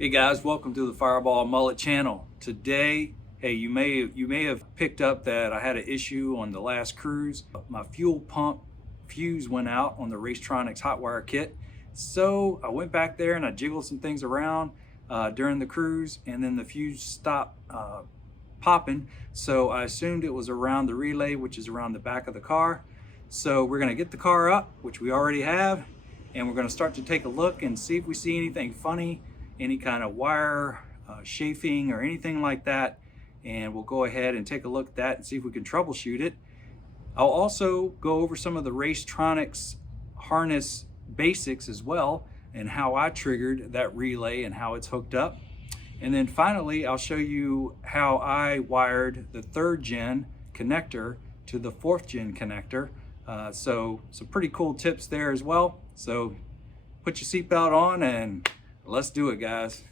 Hey guys, welcome to the Fireball Mullet channel. Today, hey, you may have picked up that I had an issue on the last cruise. My fuel pump fuse went out on the Racetronix Hotwire kit. So I went back there and I jiggled some things around during the cruise, and then the fuse stopped popping. So I assumed it was around the relay, which is around the back of the car. So we're gonna get the car up, which we already have, and we're gonna start to take a look and see if we see anything funny, any kind of wire chafing or anything like that, and we'll go ahead and take a look at that and see if we can troubleshoot it. I'll also go over some of the Racetronix harness basics as well, and how I triggered that relay and how it's hooked up. And then finally, I'll show you how I wired the 3rd gen connector to the 4th gen connector. So some pretty cool tips there as well. So put your seatbelt on and let's do it, guys.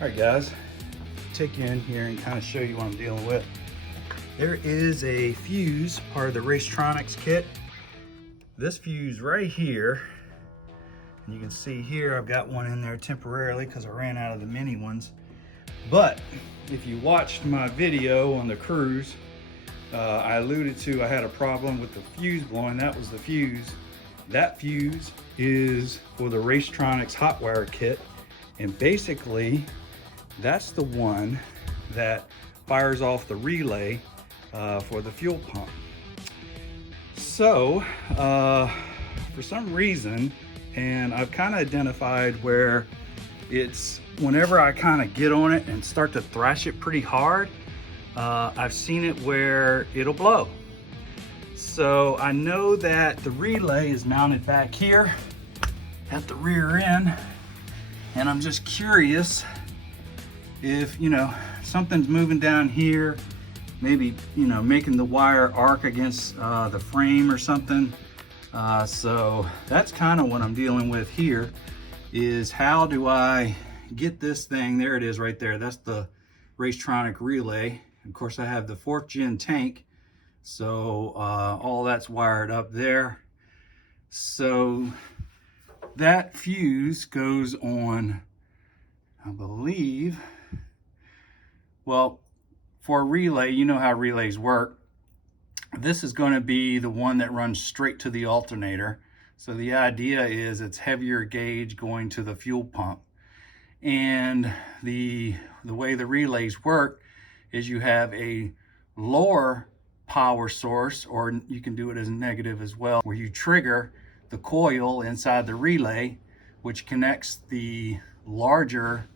All right, guys, take you in here and kind of show you what I'm dealing with. There is a fuse, part of the Racetronix kit. This fuse right here, and you can see here I've got one in there temporarily because I ran out of the mini ones. But if you watched my video on the cruise, I alluded to I had a problem with the fuse blowing. That was the fuse. That fuse is for the Racetronix Hotwire kit, and basically that's the one that fires off the relay for the fuel pump. So for some reason, and I've kind of identified where it's whenever I kind of get on it and start to thrash it pretty hard, I've seen it where it'll blow. So I know that the relay is mounted back here at the rear end, and I'm just curious if, something's moving down here, maybe, making the wire arc against the frame or something. So that's kind of what I'm dealing with here, is how do I get this thing, there it is right there, that's the Racetronix relay. Of course, I have the 4th gen tank, so all that's wired up there. So that fuse goes on, I believe, well, for a relay, you know how relays work. This is going to be the one that runs straight to the alternator. So the idea is it's heavier gauge going to the fuel pump. And the way the relays work is you have a lower power source, or you can do it as negative as well, where you trigger the coil inside the relay, which connects the larger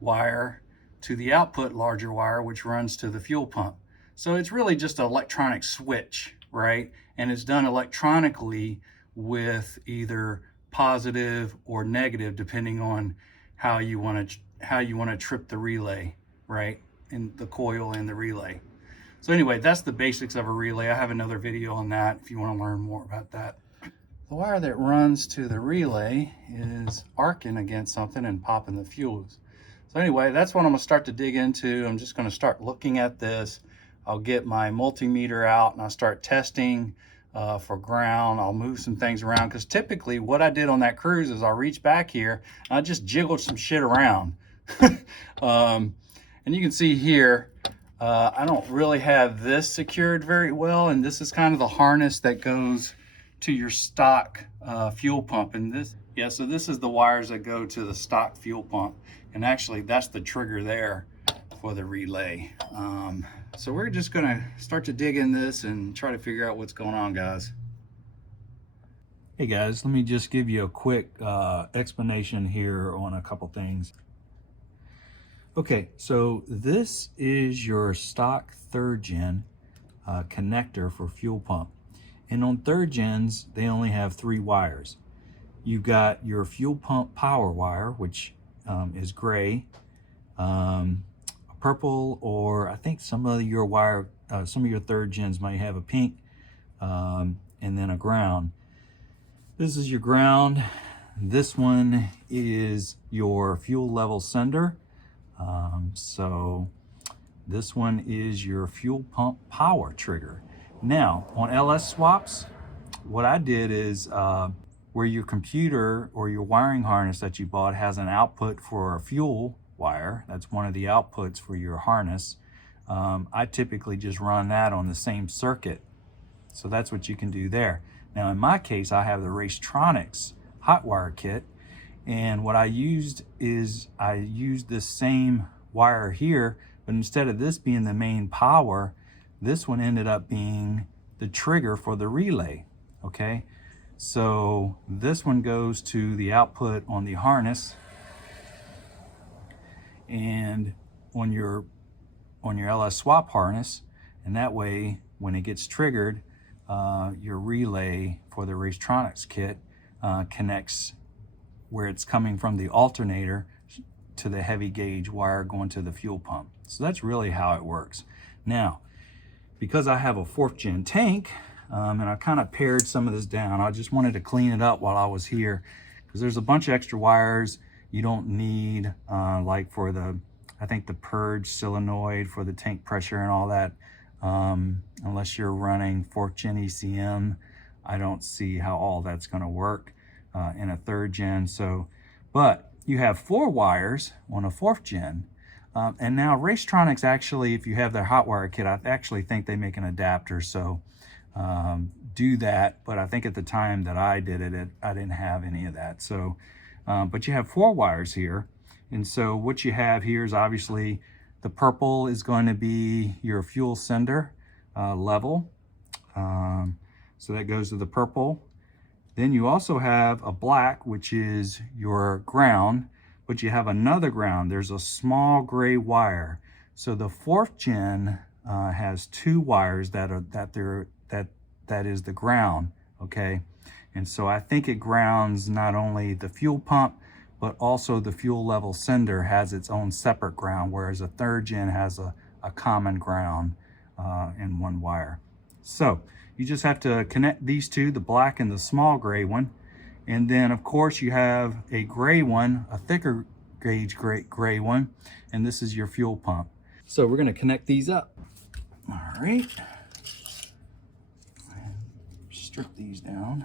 wire to the output larger wire, which runs to the fuel pump. So it's really just an electronic switch, right? And it's done electronically with either positive or negative, depending on how you want to trip the relay, right? In the coil and the relay. So anyway, that's the basics of a relay. I have another video on that if you want to learn more about that. The wire that runs to the relay is arcing against something and popping the fuse. So anyway, that's what I'm gonna start to dig into. I'm just gonna start looking at this. I'll get my multimeter out and I'll start testing for ground. I'll move some things around, because typically what I did on that cruise is I'll reach back here and I just jiggled some shit around. And you can see here, I don't really have this secured very well, and this is kind of the harness that goes to your stock fuel pump. And this, yeah, so this is the wires that go to the stock fuel pump, and actually that's the trigger there for the relay. So we're just gonna start to dig in this and try to figure out what's going on, guys. Hey guys, let me just give you a quick explanation here on a couple things. Okay, so this is your stock third gen connector for fuel pump. And on third gens, they only have 3 wires. You've got your fuel pump power wire, which is gray, purple, or I think some of your third gens might have a pink, and then a ground. This is your ground. This one is your fuel level sender. So this one is your fuel pump power trigger. Now on LS swaps, what I did is where your computer or your wiring harness that you bought has an output for a fuel wire, that's one of the outputs for your harness, I typically just run that on the same circuit. So that's what you can do there. Now in my case, I have the Racetronix Hotwire kit, and what I used is I used this same wire here, but instead of this being the main power, this one ended up being the trigger for the relay. Okay, so this one goes to the output on the harness, and on your LS swap harness, and that way when it gets triggered, your relay for the Racetronix kit connects where it's coming from the alternator to the heavy gauge wire going to the fuel pump. So that's really how it works. Now, because I have a 4th gen tank, and I kind of pared some of this down, I just wanted to clean it up while I was here, because there's a bunch of extra wires you don't need, like for the, I think the purge solenoid for the tank pressure and all that. Unless you're running 4th gen ECM, I don't see how all that's going to work in a 3rd gen. So, but you have 4 wires on a 4th gen, and now Racetronix actually, if you have their Hotwire kit, I actually think they make an adapter. So do that. But I think at the time that I did it, I didn't have any of that. So, but you have 4 wires here, and so what you have here is obviously the purple is going to be your fuel sender level. So that goes to the purple. Then you also have a black, which is your ground, but you have another ground. There's a small gray wire. So the 4th gen has 2 wires that is the ground, okay? And so I think it grounds not only the fuel pump, but also the fuel level sender has its own separate ground, whereas a 3rd gen has a common ground in one wire. So you just have to connect these 2, the black and the small gray one. And then of course you have a gray one, a thicker gauge gray one, and this is your fuel pump. So we're gonna connect these up. All right, strip these down.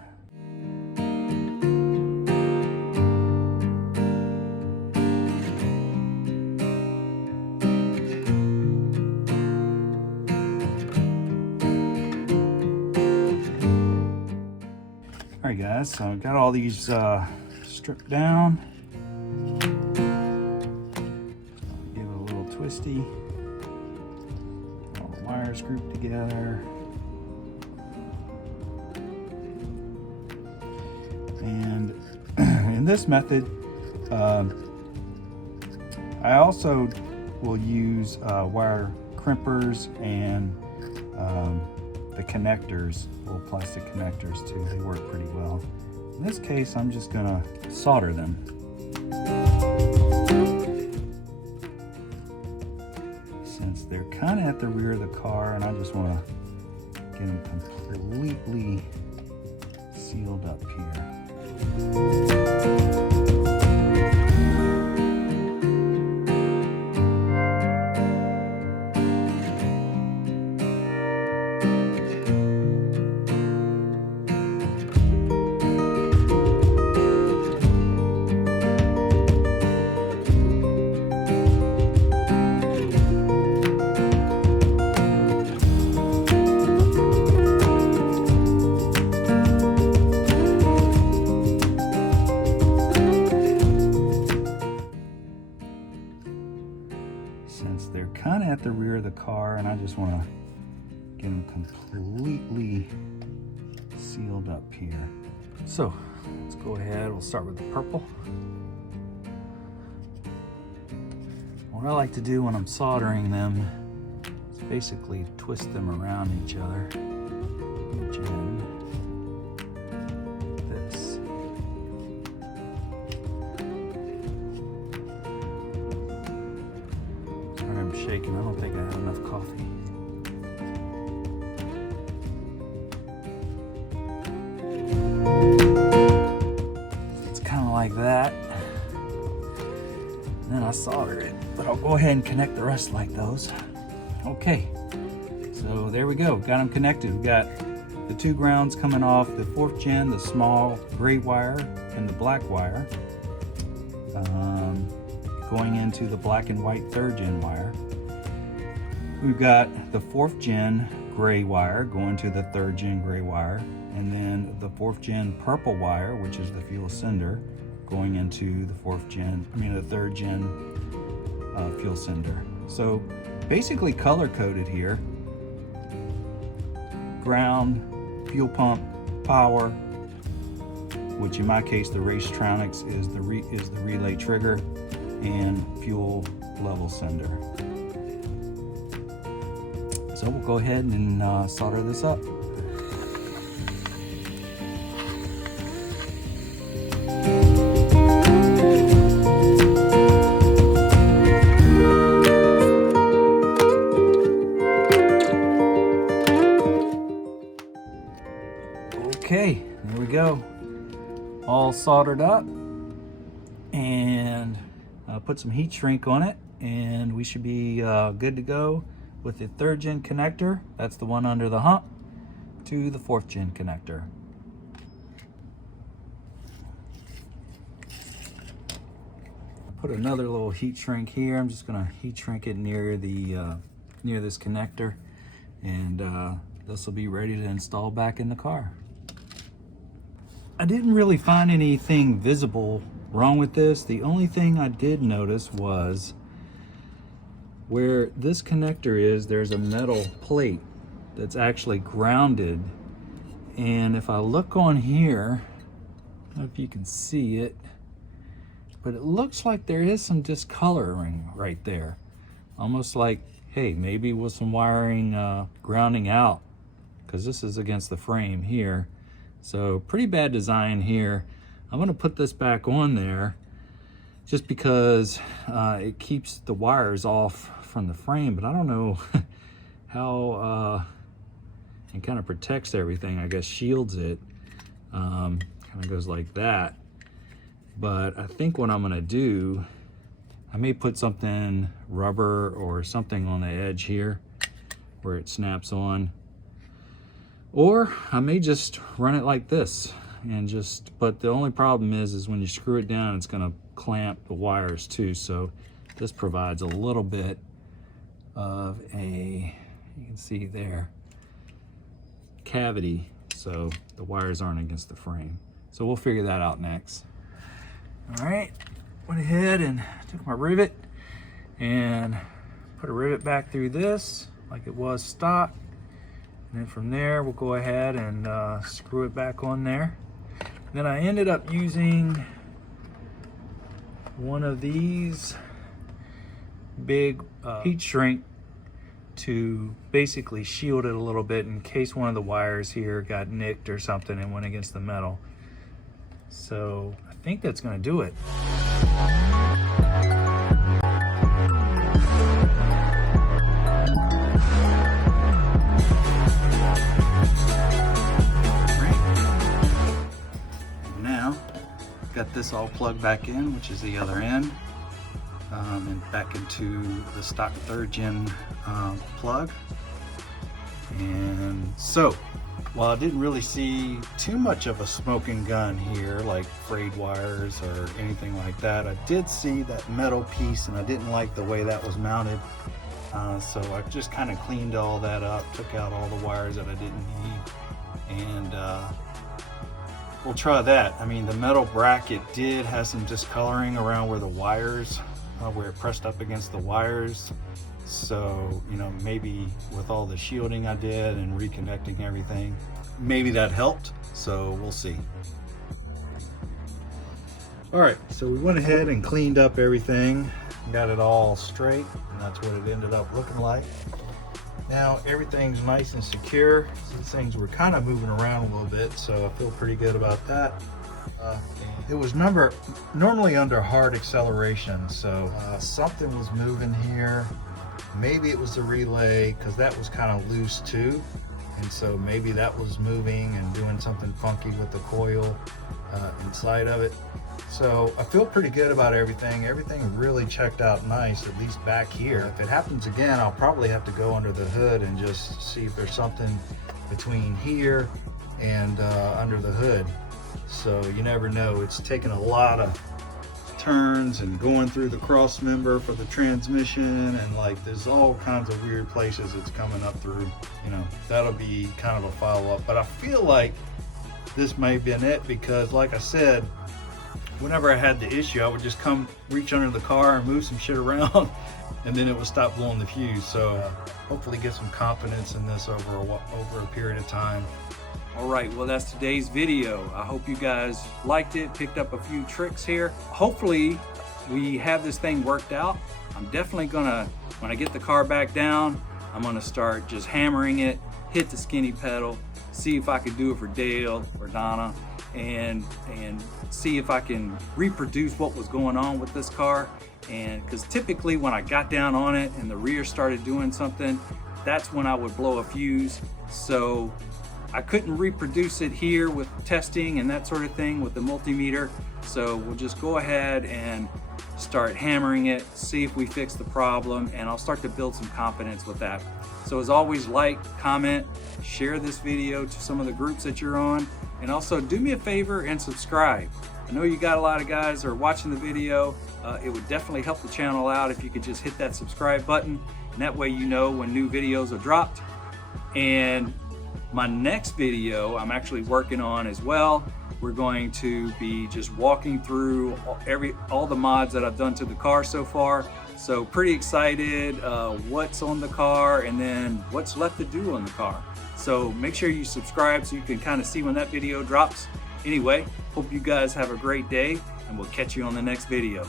All right guys, so I've got all these stripped down. Give it a little twisty. All the wires grouped together. And in this method, I also will use wire crimpers and the connectors, little plastic connectors too. They work pretty well. In this case, I'm just gonna solder them. Since they're kind of at the rear of the car, and I just want to get them completely sealed up here. at the rear of the car, and I just want to get them completely sealed up here. So let's go ahead, we'll start with the purple. What I like to do when I'm soldering them is basically twist them around each other. And this. Sorry, I'm shaking. I don't think I have enough coffee. It's kind of like that. And then I solder it. But I'll go ahead and connect the rest like those. Okay, so there we go. Got them connected. We got the two grounds coming off the 4th gen, the small gray wire and the black wire, going into the black and white 3rd gen wire. We've got the 4th gen gray wire going to the 3rd gen gray wire, and then the 4th gen purple wire, which is the fuel sender, going into the 3rd gen fuel sender. So basically color coded here: ground, fuel pump, power, which in my case the Racetronix is the relay trigger, and fuel level sender. So we'll go ahead and solder this up. Okay, there we go. All soldered up, and put some heat shrink on it, and we should be good to go with the 3rd gen connector. That's the one under the hump, to the 4th gen connector. Put another little heat shrink here. I'm just gonna heat shrink it near the near this connector, and this will be ready to install back in the car. I didn't really find anything visible wrong with this. The only thing I did notice was where this connector is, there's a metal plate that's actually grounded. And if I look on here, I don't know if you can see it, but it looks like there is some discoloring right there. Almost like, hey, maybe with some wiring grounding out, because this is against the frame here. So pretty bad design here. I'm gonna put this back on there just because it keeps the wires off from the frame, but I don't know how it kind of protects everything. I guess shields it. Kind of goes like that. But I think what I'm gonna do, I may put something rubber or something on the edge here where it snaps on. Or I may just run it like this and just, but the only problem is when you screw it down, it's gonna clamp the wires too. So this provides a little bit of a, you can see there, cavity, so the wires aren't against the frame. So we'll figure that out next. All right, went ahead and took my rivet and put a rivet back through this like it was stock. And then from there, we'll go ahead and screw it back on there. Then I ended up using one of these big heat shrink to basically shield it a little bit in case one of the wires here got nicked or something and went against the metal. So I think that's gonna do it. Got this all plugged back in, which is the other end, and back into the stock 3rd gen plug. And so, while I didn't really see too much of a smoking gun here, like frayed wires or anything like that, I did see that metal piece, and I didn't like the way that was mounted. So I just kind of cleaned all that up, took out all the wires that I didn't need, and we'll try that. I mean, the metal bracket did have some discoloring around where the wires, where it pressed up against the wires. So, you know, maybe with all the shielding I did and reconnecting everything, maybe that helped. So we'll see. All right, so we went ahead and cleaned up everything, got it all straight, and that's what it ended up looking like. Now everything's nice and secure. These things were kind of moving around a little bit, so I feel pretty good about that. It was normally under hard acceleration, so something was moving here. Maybe it was the relay, because that was kind of loose too, and so maybe that was moving and doing something funky with the coil inside of it. So I feel pretty good about everything. Everything really checked out nice, at least back here. If it happens again, I'll probably have to go under the hood and just see if there's something between here and under the hood. So you never know. It's taken a lot of turns and going through the cross member for the transmission, and like there's all kinds of weird places it's coming up through. You know, that'll be kind of a follow-up. But I feel like this may have been it, because like I said, whenever I had the issue, I would just come reach under the car and move some shit around and then it would stop blowing the fuse. So hopefully get some confidence in this over a period of time. All right, well, that's today's video. I hope you guys liked it, picked up a few tricks here. Hopefully we have this thing worked out. I'm definitely gonna, when I get the car back down, I'm gonna start just hammering it, hit the skinny pedal, see if I can do it for Dale or Donna, and see if I can reproduce what was going on with this car. And because typically when I got down on it and the rear started doing something, that's when I would blow a fuse. So I couldn't reproduce it here with testing and that sort of thing with the multimeter. So we'll just go ahead and start hammering it, see if we fix the problem, and I'll start to build some confidence with that. So as always, like, comment, share this video to some of the groups that you're on, and also do me a favor and subscribe. I know you got a lot of guys that are watching the video. It would definitely help the channel out if you could just hit that subscribe button, and that way you know when new videos are dropped. And my next video I'm actually working on as well. We're going to be just walking through all the mods that I've done to the car so far. So pretty excited what's on the car and then what's left to do on the car. So make sure you subscribe so you can kind of see when that video drops. Anyway, hope you guys have a great day, and we'll catch you on the next video.